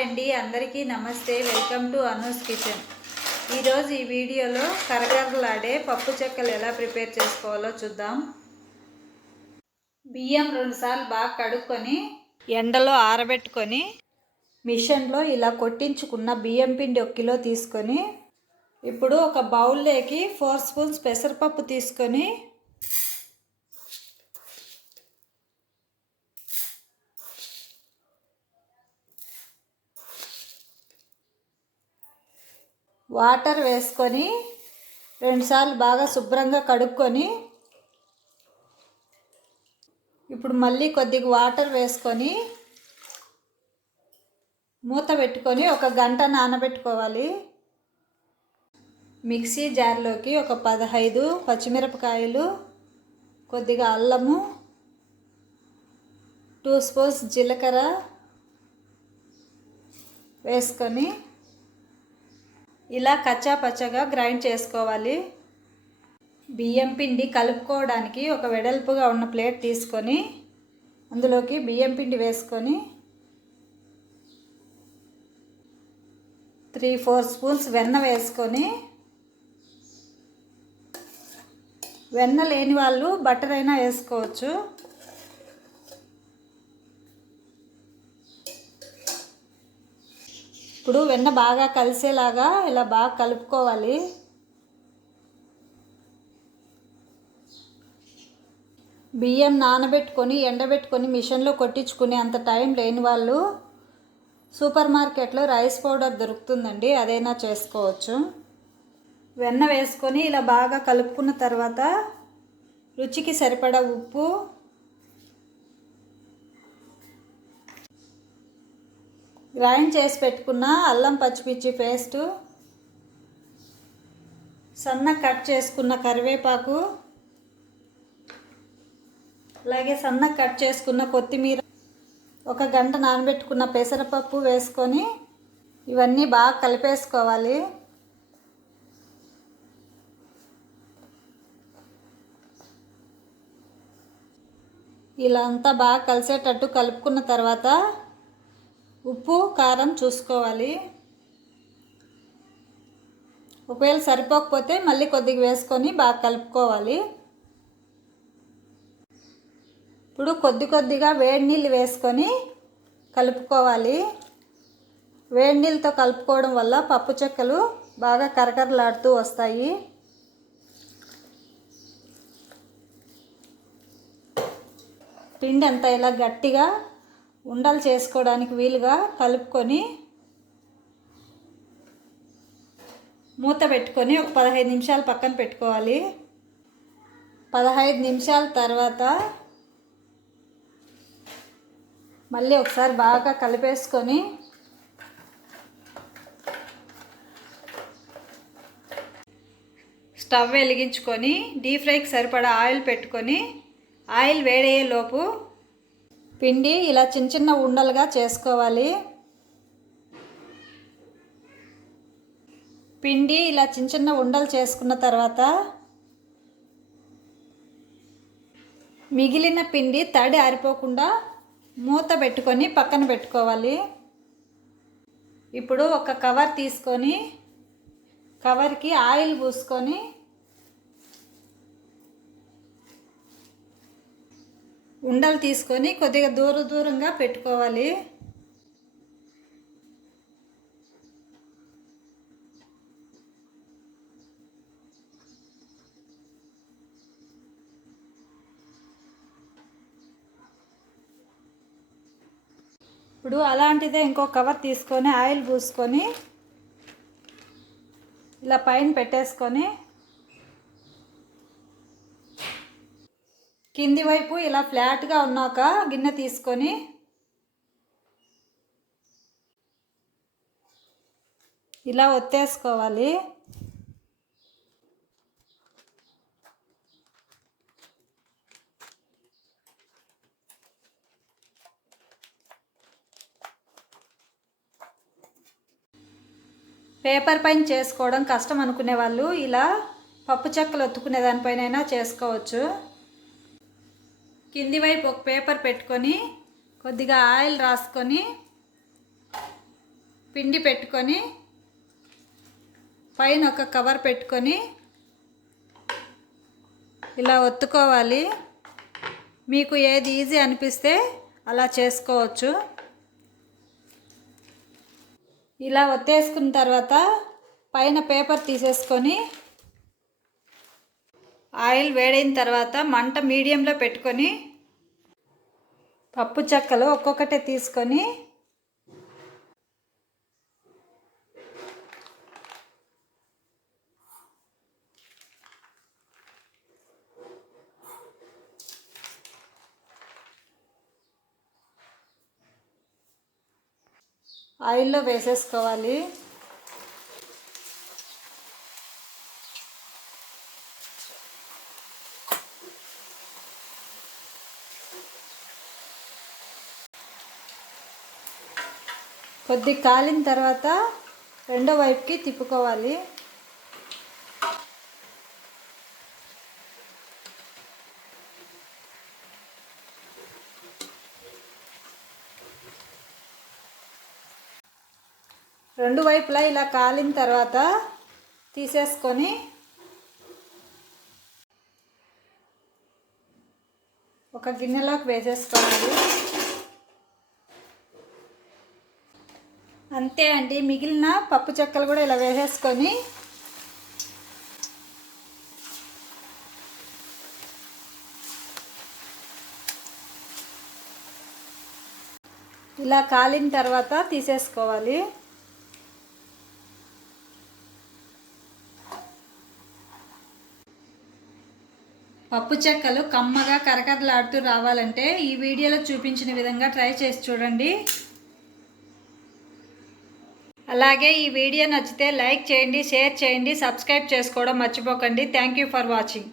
అండి అందరికీ నమస్తే. Welcome to Anu's kitchen. ఈరోజు ఈ వీడియోలో కరకరలాడే పప్పు చెక్కలు ఎలా ప్రిపేర్ చేసుకోవాలో చూద్దాం. బియ్యం రెండుసార్లు బాగా కడుక్కొని ఎండలో ఆరబెట్టుకొని మిషన్లో ఇలా కొట్టించుకున్న బియ్యం పిండి ఒక కిలో తీసుకొని ఇప్పుడు ఒక బౌల్లోకి ఫోర్ స్పూన్స్ పెసరపప్పు తీసుకొని వాటర్ వేసుకొని రెండుసార్లు బాగా శుభ్రంగా కడుక్కొని ఇప్పుడు మళ్ళీ కొద్దిగా వాటర్ వేసుకొని మూత పెట్టుకొని ఒక గంట నానబెట్టుకోవాలి. మిక్సీ జార్లోకి ఒక పదహైదు పచ్చిమిరపకాయలు కొద్దిగా అల్లము టూ స్పూన్స్ జీలకర్ర వేసుకొని ఇలా కచ్చా పచ్చగా గ్రైండ్ చేసుకోవాలి. బియ్యం పిండి కలుపుకోవడానికి ఒక వెడల్పుగా ఉన్న ప్లేట్ తీసుకొని అందులోకి బియ్యం పిండి వేసుకొని త్రీ ఫోర్ స్పూన్స్ వెన్న వేసుకొని వెన్న లేని వాళ్ళు బటర్ అయినా వేసుకోవచ్చు. ఇప్పుడు వెన్న బాగా కలిసేలాగా ఇలా బాగా కలుపుకోవాలి. బియ్యం నానబెట్టుకొని ఎండబెట్టుకొని మిషన్లో కొట్టించుకునే అంత టైం లేని వాళ్ళు సూపర్ మార్కెట్లో రైస్ పౌడర్ దొరుకుతుందండి అదైనా చేసుకోవచ్చు. వెన్న వేసుకొని ఇలా బాగా కలుపుకున్న తర్వాత రుచికి సరిపడా ఉప్పు గ్రైండ్ చేసి పెట్టుకున్న అల్లం పచ్చిమిర్చి పేస్టు సన్న కట్ చేసుకున్న కరివేపాకు అలాగే సన్న కట్ చేసుకున్న కొత్తిమీర ఒక గంట నానబెట్టుకున్న పెసరపప్పు వేసుకొని ఇవన్నీ బాగా కలిపేసుకోవాలి. ఇలా అంతా బాగా కలిసేటట్టు కలుపుకున్న తర్వాత ఉప్పు కారం చూసుకోవాలి. ఒకవేళ సరిపోకపోతే మళ్ళీ కొద్దిగా వేసుకొని బాగా కలుపుకోవాలి. ఇప్పుడు కొద్ది కొద్దిగా వేడి నీళ్ళు వేసుకొని కలుపుకోవాలి. వేడి నీళ్ళతో కలుపుకోవడం వల్ల పప్పు చెక్కలు బాగా కరకరలాడుతూ వస్తాయి. పిండి అంతా ఇలా గట్టిగా ఉండలు చేసుకోవడానికి వీలుగా కలుపుకొని మూత పెట్టుకొని ఒక పదహైదు నిమిషాలు పక్కన పెట్టుకోవాలి. పదహైదు నిమిషాల తర్వాత మళ్ళీ ఒకసారి బాగా కలిపేసుకొని స్టవ్ వెలిగించుకొని డీప్ ఫ్రైకి సరిపడా ఆయిల్ పెట్టుకొని ఆయిల్ వేడయ్యేలోపు పిండి ఇలా చిన్న చిన్న ఉండలుగా చేసుకోవాలి. పిండి ఇలా చిన్న చిన్న ఉండలు చేసుకున్న తర్వాత మిగిలిన పిండి తడి ఆరిపోకుండా మూత పెట్టుకొని పక్కన పెట్టుకోవాలి. ఇప్పుడు ఒక కవర్ తీసుకొని కవర్కి ఆయిల్ పూసుకొని ఉండలు తీసుకొని కొద్దిగా దూర దూరంగా పెట్టుకోవాలి. ఇప్పుడు అలాంటిదే ఇంకో కవర్ తీసుకొని ఆయిల్ పూసుకొని ఇలా పైన పెట్టేసుకొని కింది వైపు ఇలా ఫ్లాట్గా ఉన్నాక గిన్నె తీసుకొని ఇలా ఒత్తేసుకోవాలి. పేపర్ పైన చేసుకోవడం కష్టం అనుకునే వాళ్ళు ఇలా పప్పు చెక్కలు ఒత్తుకునే దానిపైన చేసుకోవచ్చు. కింది వైపు ఒక పేపర్ పెట్టుకొని కొద్దిగా ఆయిల్ రాసుకొని పిండి పెట్టుకొని పైన ఒక కవర్ పెట్టుకొని ఇలా ఒత్తుకోవాలి. మీకు ఏది ఈజీ అనిపిస్తే అలా చేసుకోవచ్చు. ఇలా ఒత్తేసుకున్న తర్వాత పైన పేపర్ తీసేసుకొని ఆయిల్ వేడైన తర్వాత మంట మీడియంలో పెట్టుకొని పప్పు చెక్కలు ఒక్కొక్కటే తీసుకొని ఆయిల్లో వేసేసుకోవాలి. కొద్ది కాలిన తర్వాత రెండో వైపుకి తిప్పుకోవాలి. రెండు వైపులా ఇలా కాలిన తర్వాత తీసేసుకొని ఒక గిన్నెలోకి వేసేసుకోవాలి. అంతే అండి. మిగిలిన పప్పు చెక్కలు కూడా ఇలా వేసేసుకొని ఇలా కాలిన తర్వాత తీసేసుకోవాలి. పప్పు చెక్కలు కమ్మగా కరకరలాడుతూ రావాలంటే ఈ వీడియోలో చూపించిన విధంగా ట్రై చేసి చూడండి. అలాగే ఈ వీడియో నచ్చితే లైక్ చేయండి షేర్ చేయండి సబ్స్క్రైబ్ చేసుకోవడం మర్చిపోకండి. Thank you for watching